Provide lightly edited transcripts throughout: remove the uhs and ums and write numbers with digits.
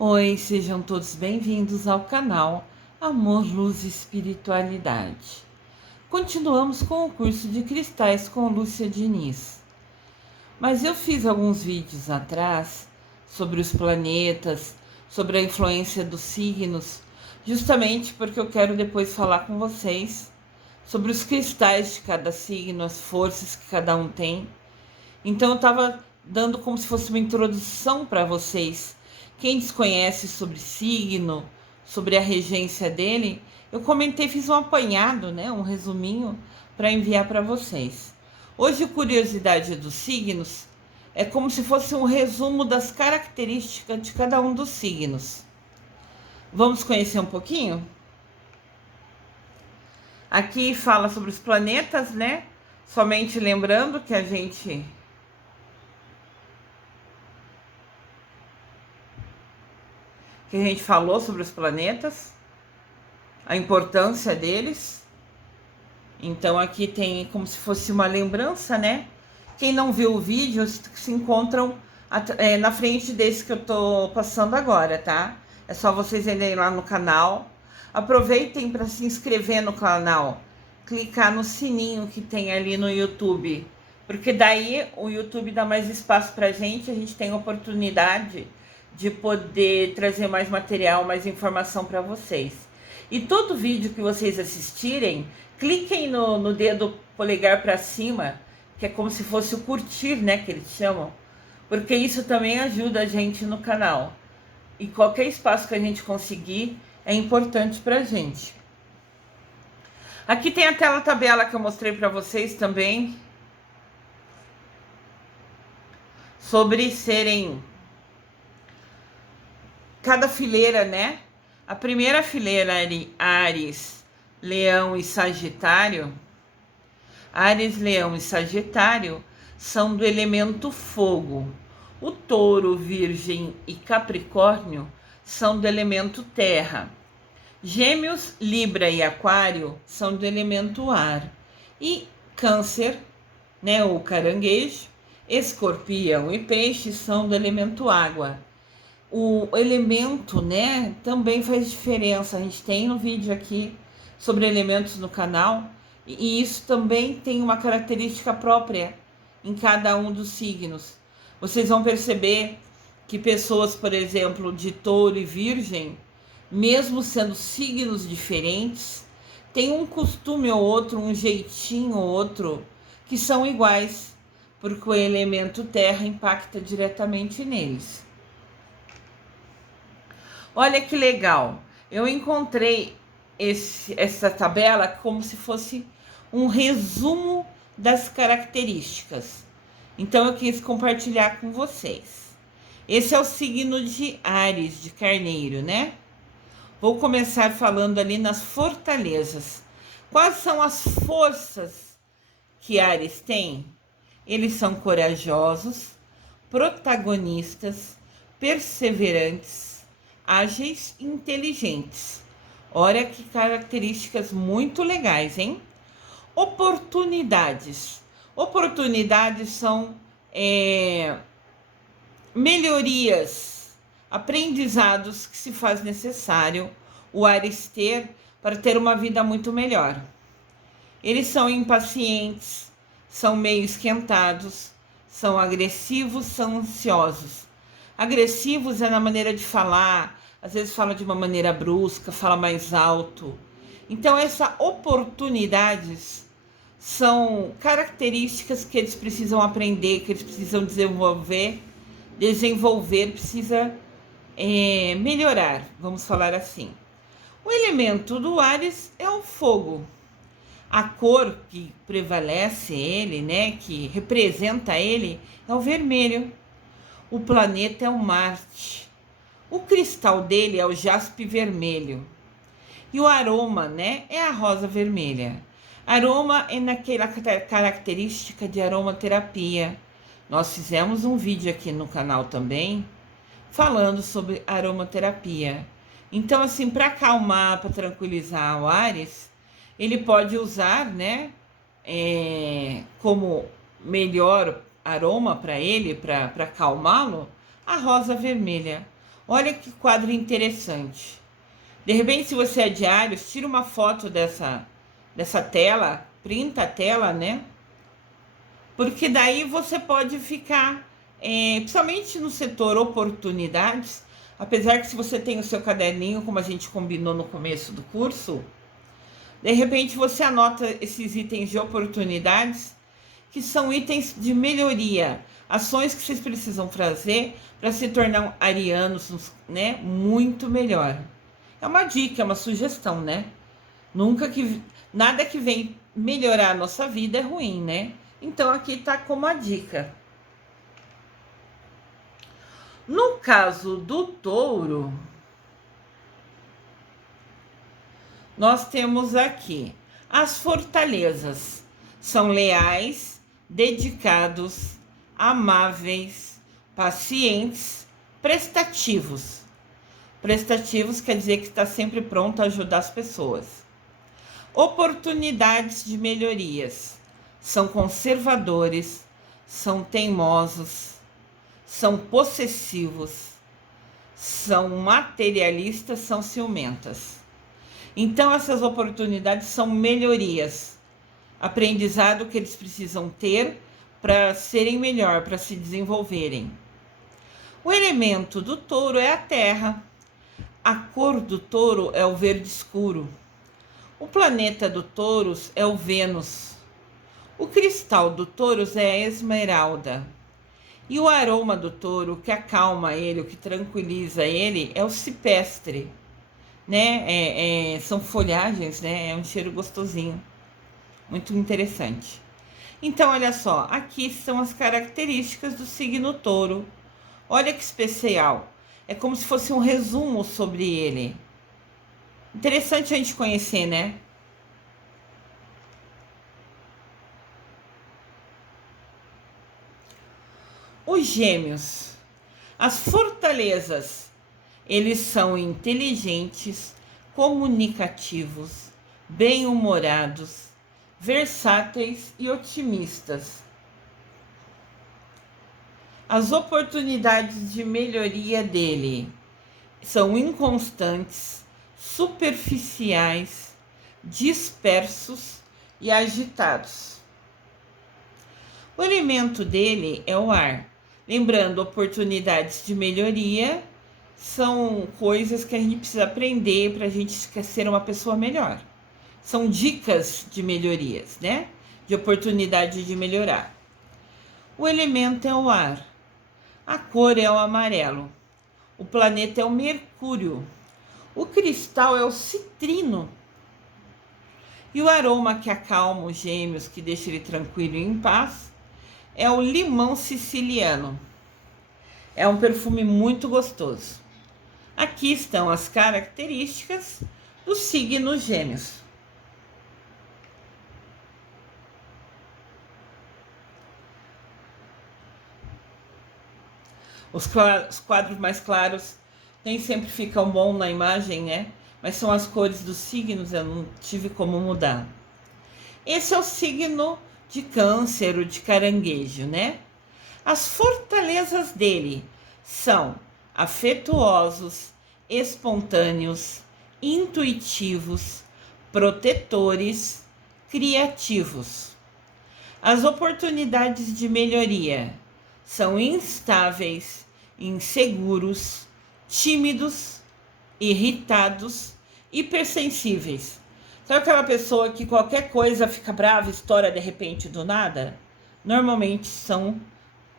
Oi, sejam todos bem-vindos ao canal Amor, Luz e Espiritualidade. Continuamos com o curso de cristais com Lúcia Diniz. Mas eu fiz alguns vídeos atrás sobre os planetas, sobre a influência dos signos, justamente porque eu quero depois falar com vocês sobre os cristais de cada signo, as forças que cada um tem. Então eu estava dando como se fosse uma introdução para vocês. Quem desconhece sobre signo, sobre a regência dele, eu comentei, fiz um apanhado, né, um resuminho para enviar para vocês. Hoje, curiosidade dos signos é como se fosse um resumo das características de cada um dos signos. Vamos conhecer um pouquinho? Aqui fala sobre os planetas, né? Somente lembrando que a gente falou sobre os planetas, a importância deles. Então aqui tem como se fosse uma lembrança, né? Quem não viu o vídeo se encontram na frente desse que eu tô passando agora, tá? É só vocês irem lá no canal. Aproveitem para se inscrever no canal, clicar no sininho que tem ali no YouTube, porque daí o YouTube dá mais espaço pra gente, a gente tem oportunidade de poder trazer mais material, mais informação para vocês. E todo vídeo que vocês assistirem, cliquem no dedo polegar para cima, que é como se fosse o curtir, né, que eles chamam, porque isso também ajuda a gente no canal. E qualquer espaço que a gente conseguir é importante pra gente. Aqui tem aquela tabela que eu mostrei para vocês também, sobre serem cada fileira, né? A primeira fileira, Áries, Leão e Sagitário. Áries, Leão e Sagitário são do elemento fogo. O Touro, Virgem e Capricórnio são do elemento terra. Gêmeos, Libra e Aquário são do elemento ar. E Câncer, né, o caranguejo, Escorpião e Peixe são do elemento água. O elemento, né, também faz diferença. A gente tem um vídeo aqui sobre elementos no canal, e isso também tem uma característica própria em cada um dos signos. Vocês vão perceber que pessoas, por exemplo, de Touro e Virgem, mesmo sendo signos diferentes, tem um costume ou outro, um jeitinho ou outro, que são iguais, porque o elemento terra impacta diretamente neles. Olha que legal, eu encontrei essa tabela como se fosse um resumo das características. Então eu quis compartilhar com vocês. Esse é o signo de Áries, de Carneiro, né? Vou começar falando ali nas fortalezas. Quais são as forças que Áries tem? Eles são corajosos, protagonistas, perseverantes, ágeis e inteligentes. Olha que características muito legais, hein? Oportunidades. Oportunidades são melhorias, aprendizados que se faz necessário o Áries ter para ter uma vida muito melhor. Eles são impacientes, são meio esquentados, são agressivos, são ansiosos. Agressivos é na maneira de falar, às vezes fala de uma maneira brusca, fala mais alto. Então, essas oportunidades são características que eles precisam aprender, que eles precisam desenvolver, precisa melhorar, vamos falar assim. O elemento do Áries é o fogo. A cor que prevalece ele, né, que representa ele, é o vermelho. O planeta é o Marte. O cristal dele é o jaspe vermelho. E o aroma, né, é a rosa vermelha. Aroma é naquela característica de aromaterapia. Nós fizemos um vídeo aqui no canal também, falando sobre aromaterapia. Então, assim, para acalmar, para tranquilizar o Áries, ele pode usar, né, como melhor aroma para ele, para acalmá-lo, a rosa vermelha. Olha que quadro interessante. De repente, se você é de Áries, tira uma foto dessa tela, printa a tela, né? Porque daí você pode ficar, principalmente no setor oportunidades, apesar que se você tem o seu caderninho, como a gente combinou no começo do curso, de repente você anota esses itens de oportunidades, que são itens de melhoria, ações que vocês precisam fazer para se tornar arianos, né, muito melhor. É uma dica, é uma sugestão, né? Nada que vem melhorar a nossa vida é ruim, né? Então aqui tá como a dica. No caso do touro, nós temos aqui as fortalezas. São leais, dedicados, amáveis, pacientes, prestativos. Prestativos quer dizer que está sempre pronto a ajudar as pessoas. Oportunidades de melhorias. São conservadores, são teimosos, são possessivos, são materialistas, são ciumentas. Então, essas oportunidades são melhorias, aprendizado que eles precisam ter para serem melhor, para se desenvolverem. O elemento do touro é a terra. A cor do touro é o verde escuro. O planeta do touros é o Vênus. O cristal do touros é a esmeralda. E o aroma do touro que acalma ele, o que tranquiliza ele, é o cipestre, né? São folhagens, né? É um cheiro gostosinho, muito interessante. Então, olha só, aqui são as características do signo touro. Olha que especial. É como se fosse um resumo sobre ele. Interessante a gente conhecer, né? Os gêmeos. As fortalezas. Eles são inteligentes, comunicativos, bem-humorados, versáteis e otimistas. As oportunidades de melhoria dele são inconstantes, superficiais, dispersos e agitados. O elemento dele é o ar. Lembrando, oportunidades de melhoria são coisas que a gente precisa aprender para a gente ser uma pessoa melhor. São dicas de melhorias, né? De oportunidade de melhorar. O elemento é o ar. A cor é o amarelo. O planeta é o Mercúrio. O cristal é o citrino. E o aroma que acalma os gêmeos, que deixa ele tranquilo e em paz, é o limão siciliano. É um perfume muito gostoso. Aqui estão as características do signo Gêmeos. Os quadros mais claros nem sempre ficam bom na imagem, né? Mas são as cores dos signos, eu não tive como mudar. Esse é o signo de Câncer, ou de Caranguejo, né? As fortalezas dele são afetuosos, espontâneos, intuitivos, protetores, criativos. As oportunidades de melhoria são instáveis, inseguros, tímidos, irritados, hipersensíveis. Sabe aquela pessoa que qualquer coisa fica brava, estoura de repente do nada? Normalmente são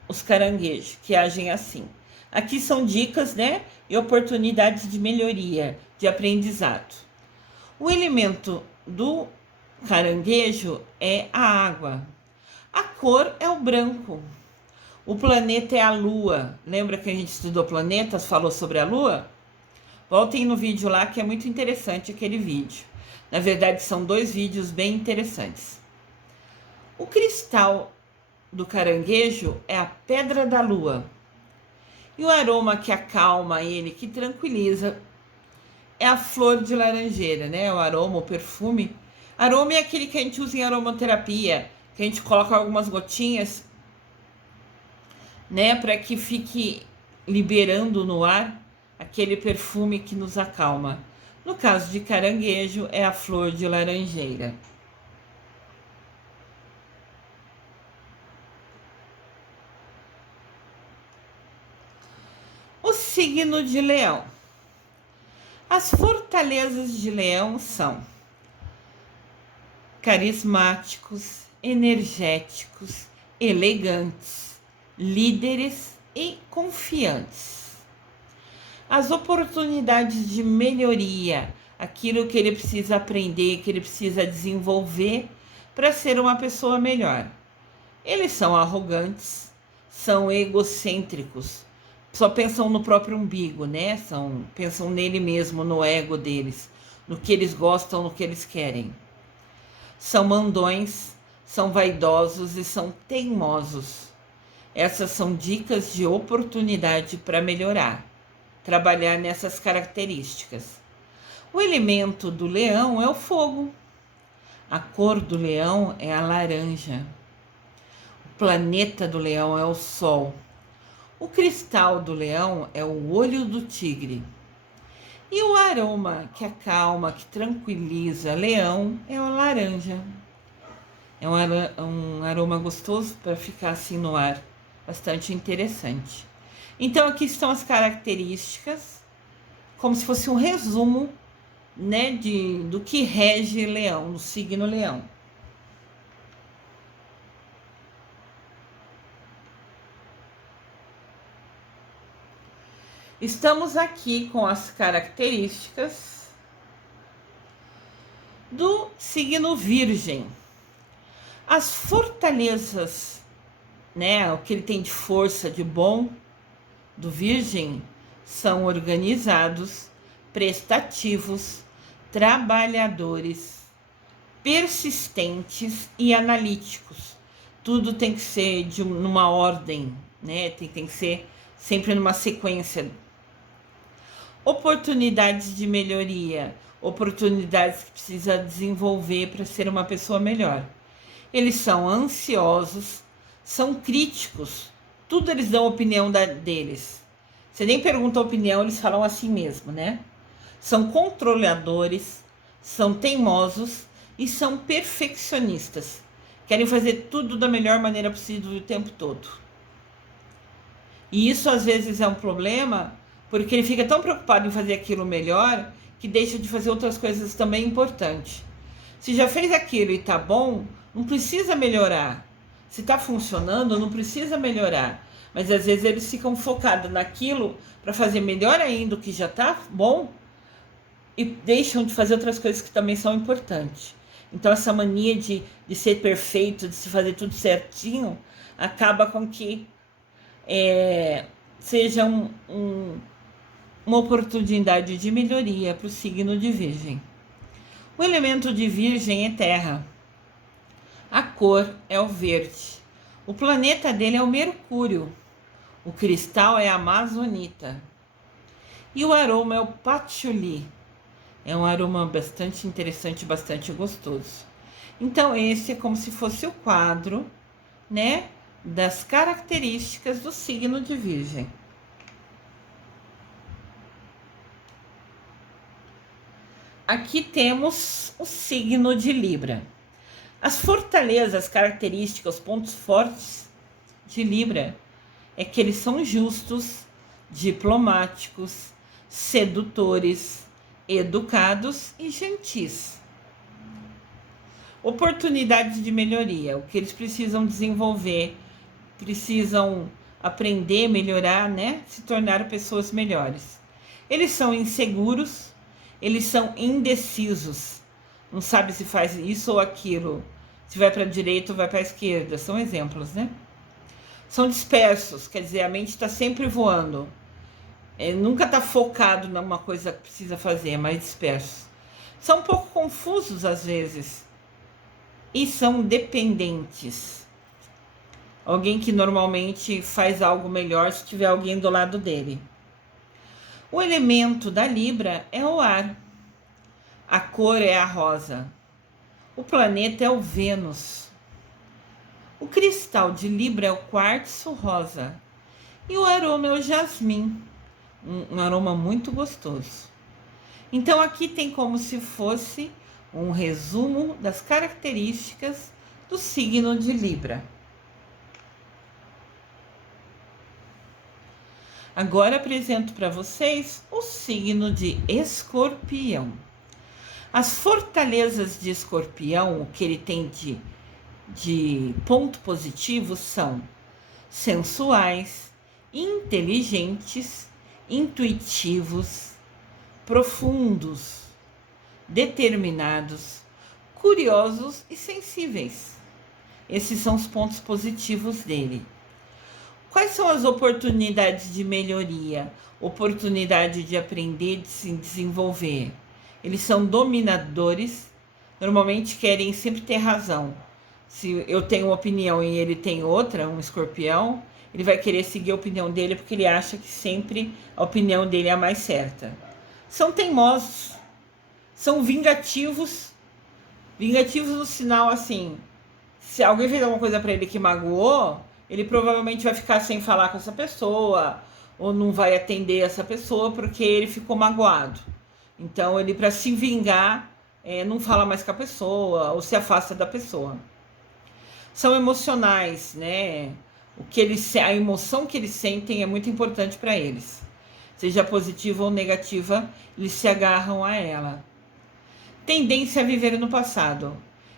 os caranguejos que agem assim. Aqui são dicas, né? E oportunidades de melhoria, de aprendizado. O elemento do caranguejo é a água. A cor é o branco. O planeta é a Lua. Lembra que a gente estudou planetas, falou sobre a Lua? Voltem no vídeo lá que é muito interessante aquele vídeo. Na verdade, são 2 vídeos bem interessantes. O cristal do caranguejo é a pedra da lua. E o aroma que acalma ele, que tranquiliza, é a flor de laranjeira, né? O aroma, o perfume. Aroma é aquele que a gente usa em aromaterapia, que a gente coloca algumas gotinhas, né? Para que fique liberando no ar aquele perfume que nos acalma. No caso de caranguejo, é a flor de laranjeira. O signo de Leão. As fortalezas de Leão são carismáticos, energéticos, elegantes, líderes e confiantes. As oportunidades de melhoria, aquilo que ele precisa aprender, que ele precisa desenvolver para ser uma pessoa melhor. Eles são arrogantes, são egocêntricos, só pensam no próprio umbigo, né? Pensam nele mesmo, no ego deles, no que eles gostam, no que eles querem. São mandões, são vaidosos e são teimosos. Essas são dicas de oportunidade para melhorar, trabalhar nessas características. O elemento do leão é o fogo. A cor do leão é a laranja. O planeta do leão é o sol. O cristal do leão é o olho do tigre. E o aroma que acalma, que tranquiliza leão é o laranja. É um aroma gostoso para ficar assim no ar, bastante interessante. Então aqui estão as características, como se fosse um resumo, né, do que rege leão, no signo leão. Estamos aqui com as características do signo Virgem. As fortalezas, né, o que ele tem de força, de bom, do Virgem, são organizados, prestativos, trabalhadores, persistentes e analíticos. Tudo tem que ser numa ordem, né? Tem que ser sempre numa sequência. Oportunidades de melhoria, oportunidades que precisa desenvolver para ser uma pessoa melhor. Eles são ansiosos, são críticos, tudo eles dão a opinião deles. Você nem pergunta a opinião, eles falam assim mesmo, né? São controladores, são teimosos e são perfeccionistas. Querem fazer tudo da melhor maneira possível o tempo todo. E isso às vezes é um problema, porque ele fica tão preocupado em fazer aquilo melhor, que deixa de fazer outras coisas também importantes. Se já fez aquilo e tá bom, não precisa melhorar. Se tá funcionando, não precisa melhorar. Mas às vezes eles ficam focados naquilo para fazer melhor ainda o que já tá bom e deixam de fazer outras coisas que também são importantes. Então essa mania de ser perfeito, de se fazer tudo certinho, acaba com que seja uma oportunidade de melhoria para o signo de Virgem. O elemento de Virgem é terra. A cor é o verde. O planeta dele é o Mercúrio. O cristal é a amazonita. E o aroma é o patchouli. É um aroma bastante interessante, bastante gostoso. Então esse é como se fosse o quadro, né, das características do signo de Virgem. Aqui temos o signo de Libra. As fortalezas, características, os pontos fortes de Libra é que eles são justos, diplomáticos, sedutores, educados e gentis. Oportunidades de melhoria, o que eles precisam desenvolver, precisam aprender, melhorar, né? Se tornar pessoas melhores. Eles são inseguros, eles são indecisos, não sabe se faz isso ou aquilo, se vai para a direita ou vai para a esquerda, são exemplos, né? São dispersos, quer dizer, a mente está sempre voando, nunca está focado numa coisa que precisa fazer, é mais disperso. São um pouco confusos às vezes e são dependentes. Alguém que normalmente faz algo melhor se tiver alguém do lado dele. O elemento da Libra é o ar. A cor é a rosa. O planeta é o Vênus. O cristal de Libra é o quartzo rosa. E o aroma é o jasmim. um aroma muito gostoso. Então aqui tem como se fosse um resumo das características do signo de Libra. Agora apresento para vocês o signo de Escorpião. As fortalezas de Escorpião, o que ele tem de ponto positivo são sensuais, inteligentes, intuitivos, profundos, determinados, curiosos e sensíveis. Esses são os pontos positivos dele. Quais são as oportunidades de melhoria? Oportunidade de aprender, de se desenvolver. Eles são dominadores, normalmente querem sempre ter razão. Se eu tenho uma opinião e ele tem outra, um escorpião, ele vai querer seguir a opinião dele porque ele acha que sempre a opinião dele é a mais certa. São teimosos, são vingativos. Vingativos no sinal assim, se alguém fez alguma coisa para ele que magoou, ele provavelmente vai ficar sem falar com essa pessoa, ou não vai atender essa pessoa porque ele ficou magoado. Então ele, para se vingar, não fala mais com a pessoa, ou se afasta da pessoa. São emocionais, né? A emoção que eles sentem é muito importante para eles. Seja positiva ou negativa, eles se agarram a ela. Tendência a viver no passado.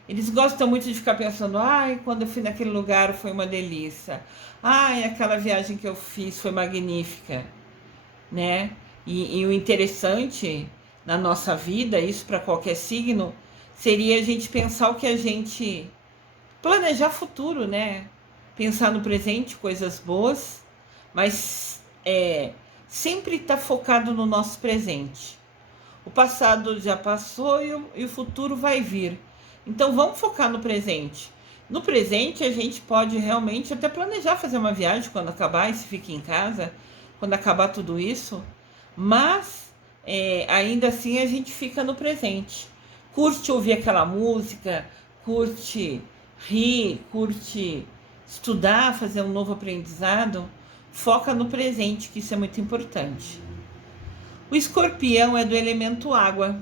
Eles gostam muito de ficar pensando, ai, quando eu fui naquele lugar foi uma delícia. Ai, aquela viagem que eu fiz foi magnífica, né? E o interessante na nossa vida, isso para qualquer signo, seria a gente pensar o que a gente... planejar futuro, né? Pensar no presente, coisas boas, mas sempre tá focado no nosso presente. O passado já passou e o futuro vai vir. Então vamos focar no presente. No presente a gente pode realmente até planejar fazer uma viagem quando acabar e se fica em casa, quando acabar tudo isso, mas ainda assim a gente fica no presente. Curte ouvir aquela música, curte rir, curte estudar, fazer um novo aprendizado, foca no presente, que isso é muito importante. O escorpião é do elemento água.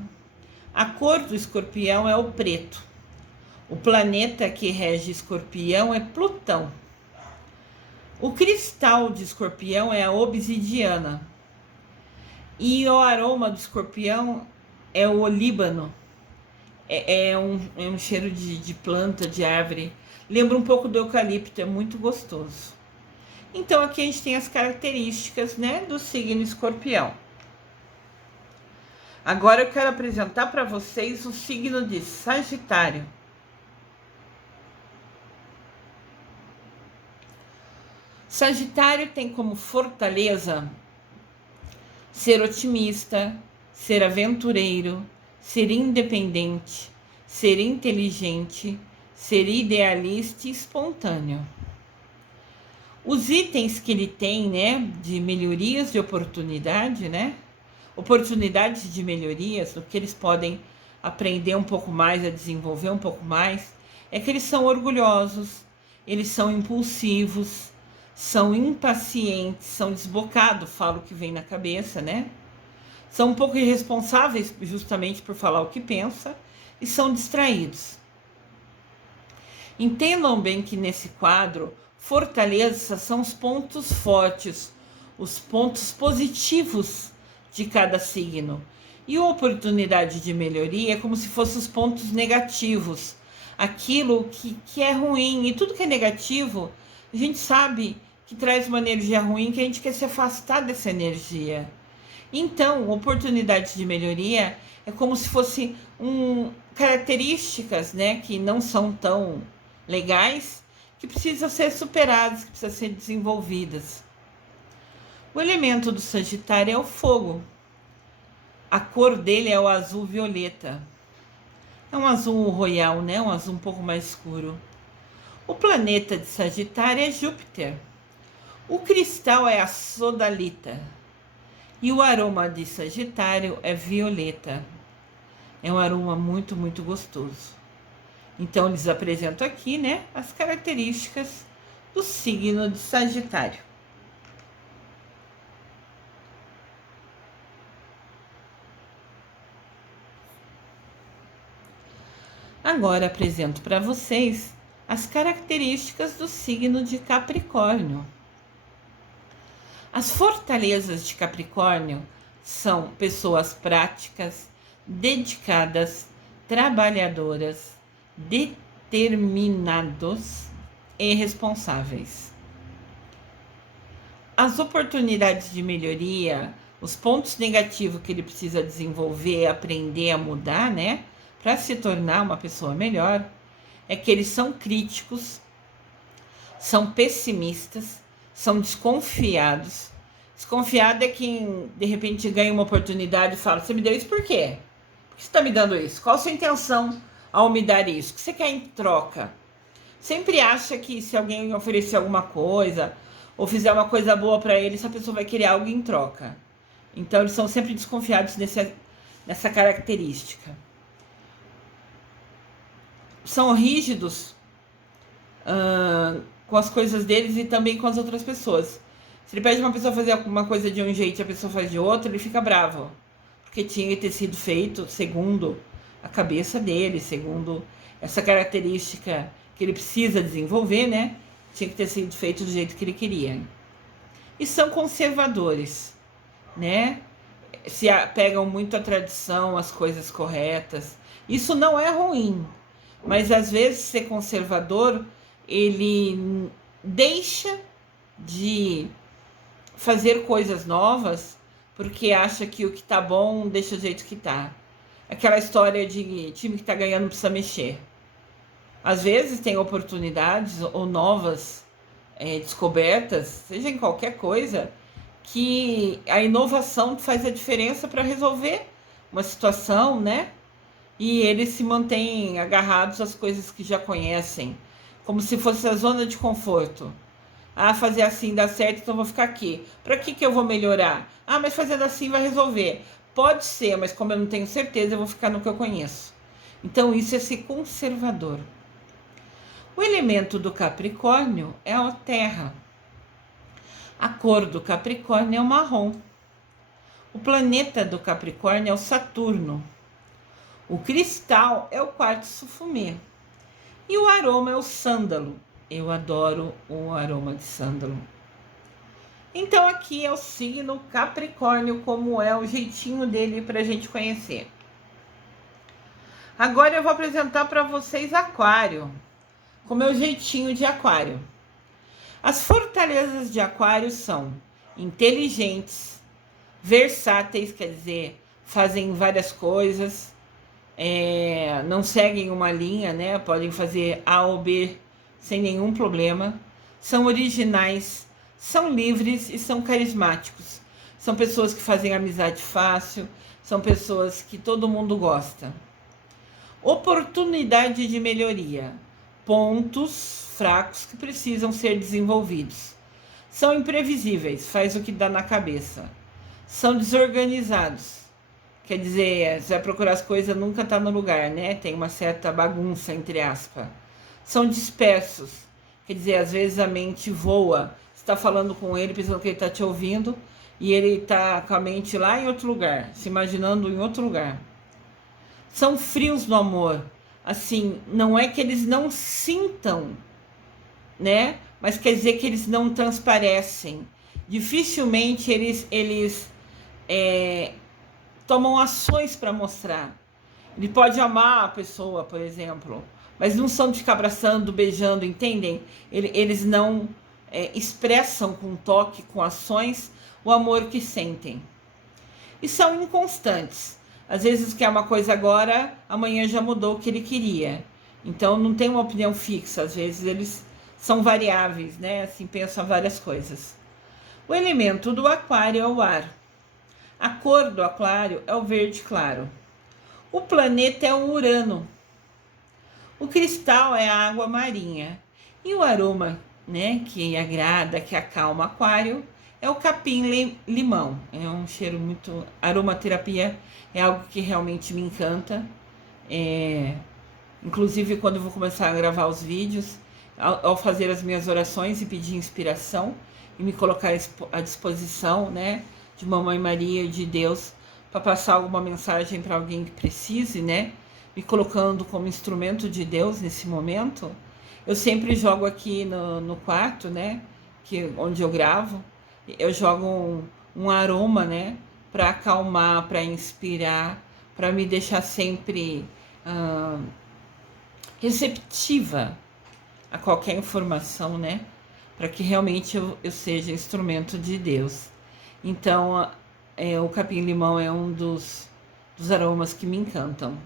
A cor do escorpião é o preto. O planeta que rege escorpião é Plutão. O cristal de escorpião é a obsidiana. E o aroma do escorpião é o olíbano. É um cheiro de planta, de árvore. Lembra um pouco do eucalipto, é muito gostoso. Então aqui a gente tem as características, né, do signo escorpião. Agora eu quero apresentar para vocês o signo de Sagitário. Sagitário tem como fortaleza ser otimista, ser aventureiro, ser independente, ser inteligente, ser idealista e espontâneo. Os itens que ele tem, né, de melhorias de oportunidade, né, oportunidades de melhorias, o que eles podem aprender um pouco mais, a desenvolver um pouco mais, é que eles são orgulhosos, eles são impulsivos, são impacientes, são desbocados, falo o que vem na cabeça, né? São um pouco irresponsáveis justamente por falar o que pensa e são distraídos. Entendam bem que nesse quadro, fortalezas são os pontos fortes, os pontos positivos de cada signo. E a oportunidade de melhoria é como se fossem os pontos negativos, aquilo que é ruim. E tudo que é negativo, a gente sabe que traz uma energia ruim, que a gente quer se afastar dessa energia. Então, oportunidade de melhoria é como se fosse características, né, que não são tão legais, que precisam ser superadas, que precisam ser desenvolvidas. O elemento do Sagitário é o fogo. A cor dele é o azul violeta. É um azul royal, né? Um azul um pouco mais escuro. O planeta de Sagitário é Júpiter. O cristal é a sodalita. E o aroma de Sagitário é violeta. É um aroma muito, muito gostoso. Então, eles apresentam aqui, né, as características do signo de Sagitário. Agora apresento para vocês as características do signo de Capricórnio. As fortalezas de Capricórnio são pessoas práticas, dedicadas, trabalhadoras, determinados e responsáveis. As oportunidades de melhoria, os pontos negativos que ele precisa desenvolver, aprender a mudar, né, para se tornar uma pessoa melhor, é que eles são críticos, são pessimistas, são desconfiados. Desconfiado é quem, de repente, ganha uma oportunidade e fala: você me deu isso por quê? Por que você está me dando isso? Qual a sua intenção ao me dar isso? O que você quer em troca? Sempre acha que se alguém oferecer alguma coisa ou fizer uma coisa boa para ele, essa pessoa vai querer algo em troca. Então, eles são sempre desconfiados nessa característica. São rígidos com as coisas deles e também com as outras pessoas. Se ele pede uma pessoa fazer uma coisa de um jeito e a pessoa faz de outro, ele fica bravo. Porque tinha que ter sido feito segundo a cabeça dele, segundo essa característica que ele precisa desenvolver, né? Tinha que ter sido feito do jeito que ele queria. E são conservadores, né? Se pegam muito a tradição, as coisas corretas. Isso não é ruim, mas às vezes ser conservador, ele deixa de fazer coisas novas porque acha que o que tá bom deixa do jeito que tá. Aquela história de time que tá ganhando não precisa mexer. Às vezes tem oportunidades ou novas descobertas, seja em qualquer coisa, que a inovação faz a diferença para resolver uma situação, né? E eles se mantêm agarrados às coisas que já conhecem, como se fosse a zona de conforto. Ah, fazer assim dá certo, então vou ficar aqui. Para que eu vou melhorar? Ah, mas fazendo assim vai resolver. Pode ser, mas como eu não tenho certeza, eu vou ficar no que eu conheço. Então isso é ser conservador. O elemento do Capricórnio é a terra. A cor do Capricórnio é o marrom. O planeta do Capricórnio é o Saturno. O cristal é o quartzo fumê. E o aroma é o sândalo. Eu adoro o aroma de sândalo. Então aqui é o signo Capricórnio, como é o jeitinho dele para a gente conhecer. Agora eu vou apresentar para vocês Aquário, como é o jeitinho de Aquário. As fortalezas de Aquário são inteligentes, versáteis, quer dizer, fazem várias coisas, não seguem uma linha, né? Podem fazer A ou B sem nenhum problema. São originais, são livres e são carismáticos. São pessoas que fazem amizade fácil, são pessoas que todo mundo gosta. Oportunidade de melhoria. Pontos fracos que precisam ser desenvolvidos. São imprevisíveis, faz o que dá na cabeça. São desorganizados. Quer dizer, você vai procurar as coisas, nunca tá no lugar, né? Tem uma certa bagunça, entre aspas. São dispersos. Quer dizer, às vezes a mente voa. Você tá falando com ele, pensando que ele tá te ouvindo, e ele tá com a mente lá em outro lugar, se imaginando em outro lugar. São frios no amor. Assim, não é que eles não sintam, né? Mas quer dizer que eles não transparecem. Dificilmente eles tomam ações para mostrar. Ele pode amar a pessoa, por exemplo, mas não são de ficar abraçando, beijando, entendem? Eles não expressam com toque, com ações, o amor que sentem. E são inconstantes. Às vezes quer uma coisa agora, amanhã já mudou o que ele queria. Então não tem uma opinião fixa, às vezes eles são variáveis, né? Assim, pensam várias coisas. O elemento do Aquário é o ar. A cor do Aquário é o verde claro. O planeta é o Urano. O cristal é a água marinha. E o aroma, né, que agrada, que acalma Aquário, é o capim-limão. É um cheiro muito... Aromaterapia é algo que realmente me encanta. Inclusive, quando eu vou começar a gravar os vídeos, ao fazer as minhas orações e pedir inspiração e me colocar à disposição, né, de Mamãe Maria e de Deus para passar alguma mensagem para alguém que precise, né, me colocando como instrumento de Deus nesse momento, eu sempre jogo aqui no quarto, né? Onde eu gravo, eu jogo um aroma, né? Para acalmar, para inspirar, para me deixar sempre receptiva a qualquer informação, né? Para que realmente eu seja instrumento de Deus. Então, o capim-limão é um dos aromas que me encantam.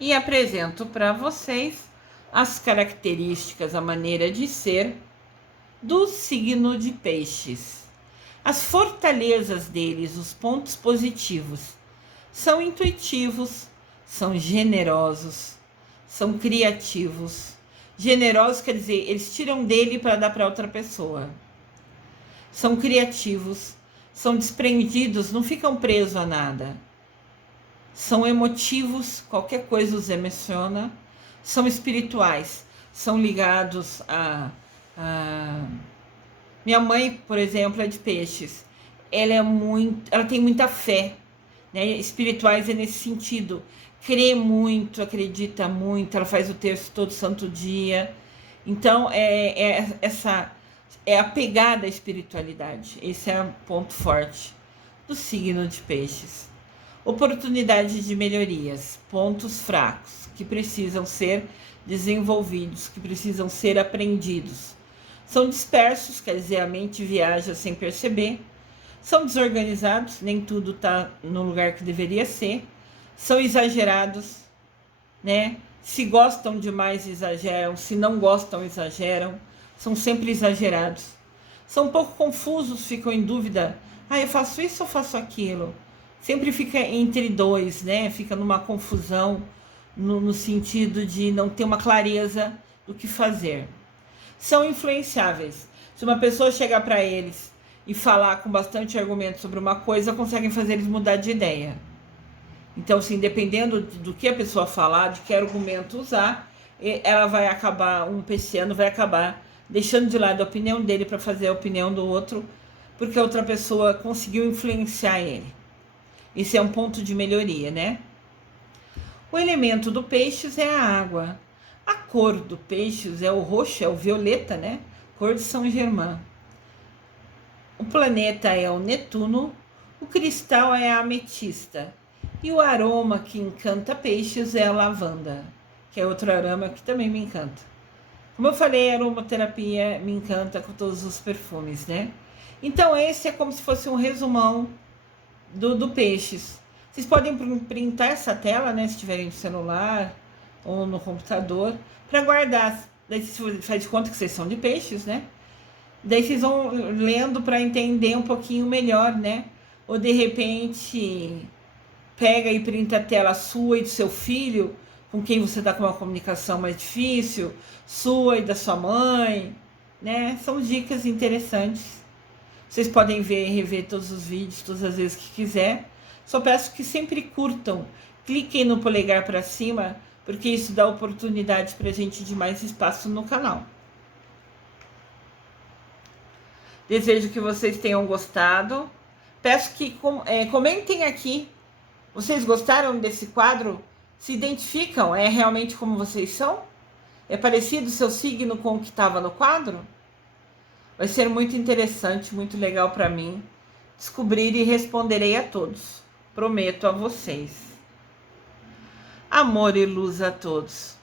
E apresento para vocês as características, a maneira de ser do signo de Peixes. As fortalezas deles, os pontos positivos, são intuitivos, são generosos, são criativos. Generosos quer dizer, eles tiram dele para dar para outra pessoa. São criativos, são desprendidos, não ficam presos a nada. São emotivos, qualquer coisa os emociona. São espirituais, são ligados a... Minha mãe, por exemplo, é de Peixes. Ela tem muita fé, né? Espirituais é nesse sentido. Crê muito, acredita muito, ela faz o terço todo santo dia. Então, essa é apegada à espiritualidade. Esse é o ponto forte do signo de Peixes. Oportunidade de melhorias, pontos fracos que precisam ser desenvolvidos, que precisam ser aprendidos. São dispersos, quer dizer, a mente viaja sem perceber. São desorganizados, nem tudo está no lugar que deveria ser. São exagerados, né? Se gostam demais, exageram. Se não gostam, exageram. São sempre exagerados. São um pouco confusos, ficam em dúvida. Eu faço isso ou faço aquilo? Sempre fica entre dois, né? Fica numa confusão, no sentido de não ter uma clareza do que fazer. São influenciáveis. Se uma pessoa chegar para eles e falar com bastante argumento sobre uma coisa, conseguem fazer eles mudar de ideia. Então, assim, dependendo do que a pessoa falar, de que argumento usar, ela vai acabar, um pisciano vai acabar deixando de lado a opinião dele para fazer a opinião do outro, porque a outra pessoa conseguiu influenciar ele. Isso é um ponto de melhoria, né? O elemento do peixes é a água. A cor do peixes é o roxo, é o violeta, né? Cor de São Germain. O planeta é o Netuno. O cristal é a ametista. E o aroma que encanta peixes é a lavanda, que é outro aroma que também me encanta. Como eu falei, a aromaterapia me encanta com todos os perfumes, né? Então esse é como se fosse um resumão do peixes. Vocês podem printar essa tela, né, se tiverem no celular ou no computador, para guardar. Daí você faz de conta que vocês são de peixes, né? Daí vocês vão lendo para entender um pouquinho melhor, né? Ou de repente pega e printa a tela sua e do seu filho, com quem você está com uma comunicação mais difícil, sua e da sua mãe, né? São dicas interessantes. Vocês podem ver e rever todos os vídeos, todas as vezes que quiser. Só peço que sempre curtam, cliquem no polegar para cima, porque isso dá oportunidade para a gente de mais espaço no canal. Desejo que vocês tenham gostado. Peço que comentem aqui. Vocês gostaram desse quadro? Se identificam? É realmente como vocês são? É parecido o seu signo com o que estava no quadro? Vai ser muito interessante, muito legal para mim descobrir e responderei a todos. Prometo a vocês. Amor e luz a todos.